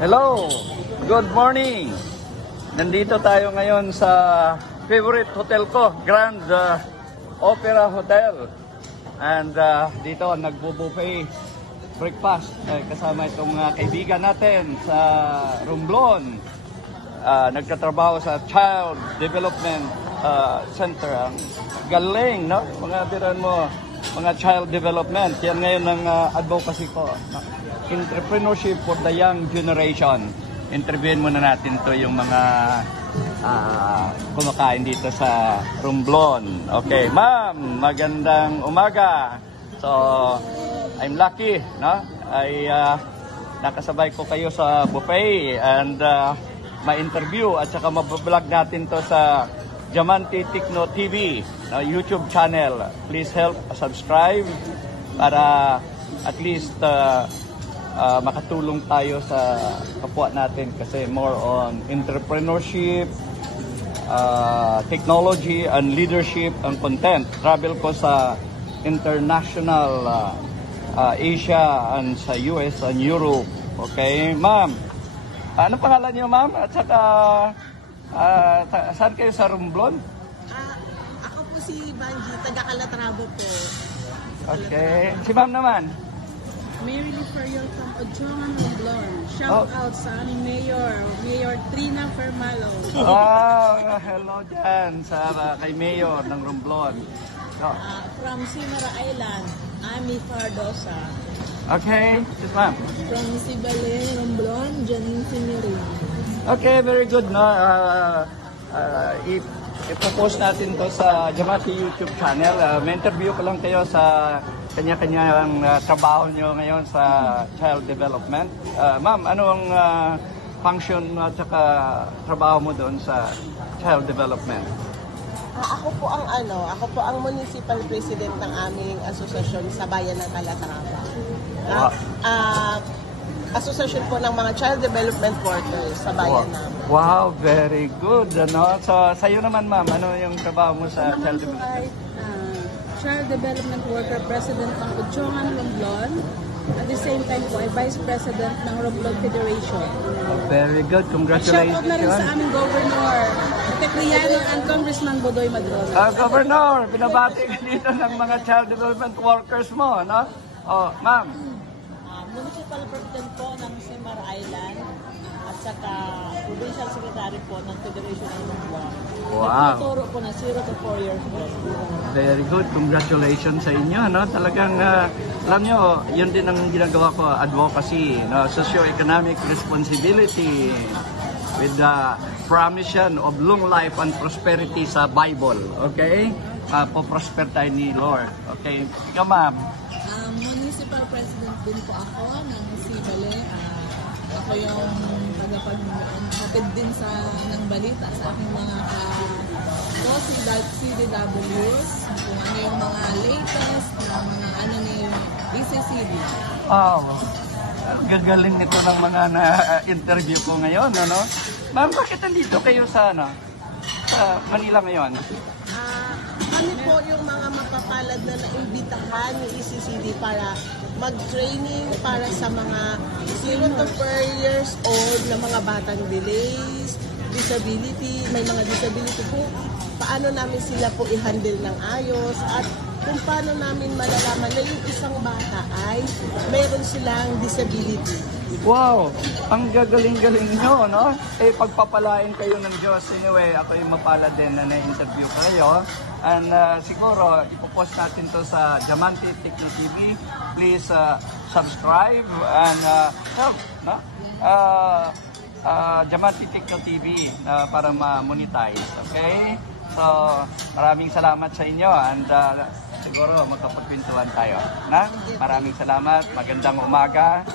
Hello, good morning. Nandito tayo ngayon sa favorite hotel ko, Grand Opera Hotel. And dito nagbo-buffet breakfast kasama itong kaibigan natin sa Romblon. Nagtatrabaho sa Child Development Center. Ang galing, no? Mga biran mo, mga child development. Yan ngayon ang advocacy ko. Entrepreneurship for the young generation. Interviewin muna natin to yung mga kumakain dito sa Romblon. Okay, ma'am, magandang umaga. So, I'm lucky, no? Ay nakasabay ko kayo sa buffet and ma-interview at saka mabablog natin to sa Diamante Techno TV YouTube channel. Please help subscribe para at least makatulong tayo sa kapwa natin kasi more on entrepreneurship, technology and leadership and content. Travel ko sa international Asia and sa US and Europe. Okay, ma'am. Ano pangalan niyo, ma'am? At saka saan kayo sa Romblon? Ako po si Banji, taga Calatrava po. Okay. Si ma'am naman? Mary Ferriol from Ojongan, Romblon. Shout out sa aming Mayor Trina Fermalo. Hello dyan sa kay Mayor ng Romblon. From Simara Island, Ami Fardosa. Okay, yes ma'am. From Sibale, Romblon, Janine Siniri. Okay, very good, no? Ipopost natin to sa Diamante YouTube channel. May interview ko lang kayo sa kanya-kanyang trabaho nyo ngayon sa child development. Ma'am, ano ang function at saka trabaho mo doon sa child development? Ako po ang municipal president ng aming asosasyon sa bayan ng Calatrava. Asosasyon po ng mga child development workers sa bayan namin. Wow, very good. Ano? So, sa'yo naman, ma'am, ano yung trabaho mo sa child development? Child Development Worker President ng Ojongan, Romblon. At the same time po ay Vice President ng Romblon Federation. Very good. Congratulations. Shout out na rin sa aming Governor, Tecriano and Congressman Bodoy Madron. Governor, binabati ka dito ng mga child development workers mo, no? Oh, ma'am. Municipal President po ng Simara Island at saka Provincial Secretary po ng Federation ng Romblon. Wow. Nagtuturo po na 0 to 4 years old. Very good. Congratulations sa inyo, no? Talagang, alam nyo, yun din ang ginagawa ko, advocacy, no? Socio-economic responsibility with the promise of long life and prosperity sa Bible, okay? Po-prosper tayo ni Lord, okay? Ikaw, ma'am. Municipal President din po ako ng Sibale. Ako yung tagapaghatid din ng balita sa aking mga CDWs kung ano yung mga latest na mga ano ni ECCD. Oh, gagaling nito ng mga na-interview ko ngayon, ano? Ma'am, bakit nandito kayo sa Manila ngayon? Kami po yung mga mapapalad na naimbitahan ni ECCD para mag-training para sa mga 0 to 4 years old na mga batang delays, disability, may mga disability po. Paano namin sila po i-handle ng ayos at kung paano namin malalaman na yung isang bata ay mayroon silang disability. Wow! Ang gagaling-galing nyo, no? Pagpapalain kayo ng Diyos. Anyway, ako yung mapalad din na na-interview kayo. And siguro, ipopost natin to sa Diamante Techno TV. Please subscribe and help, no? Diamante Techno TV para ma-monetize, okay? So, maraming salamat sa inyo and siguro magkapagpintuan tayo, na? Maraming salamat, magandang umaga.